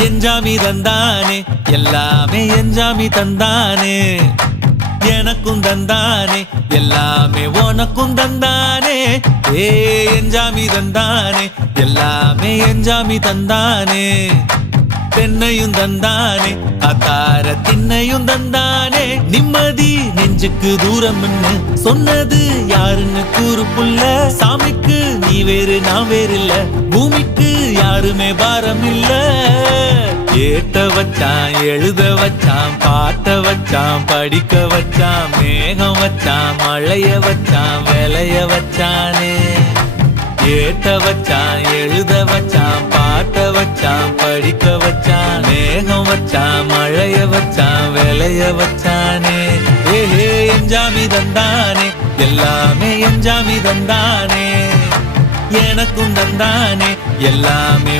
எஞ்சாமி தந்தானே எல்லாமே எஞ்சாமி தந்தானே எனக்கும் தந்தானே எல்லாமே உனக்கும் தந்தானே ஏ எஞ்சாமி தந்தானே எல்லாமே எஞ்சாமி தந்தானே தென்னையும் தந்தானே அத்தார திண்ணையும் தந்தானே நிம்மதி நெஞ்சுக்கு தூரம்னு சொன்னது யாருன்னு கூறு புள்ள சாமிக்கு நீ வேறு நான் வேறு இல்ல பூமிக்கு யாருமே பாரம் இல்ல ஏட்ட வச்சான் எழுத வச்சான் பாட்ட வச்சான் படிக்க வச்சான் மேகம் வச்சான் மழைய வச்சான் விளைய வச்சானே ஏட்ட வச்சான் எழுத வச்சான் பாட்ட வச்சான் படிக்க வச்சான் மேகம் வச்சான் மழைய வச்சான் விளைய வச்சானே ஏஹே எஞ்சாமி தந்தானே எல்லாமே எஞ்சாமி தந்தானே எனக்கும் தந்தானே எல்லாமே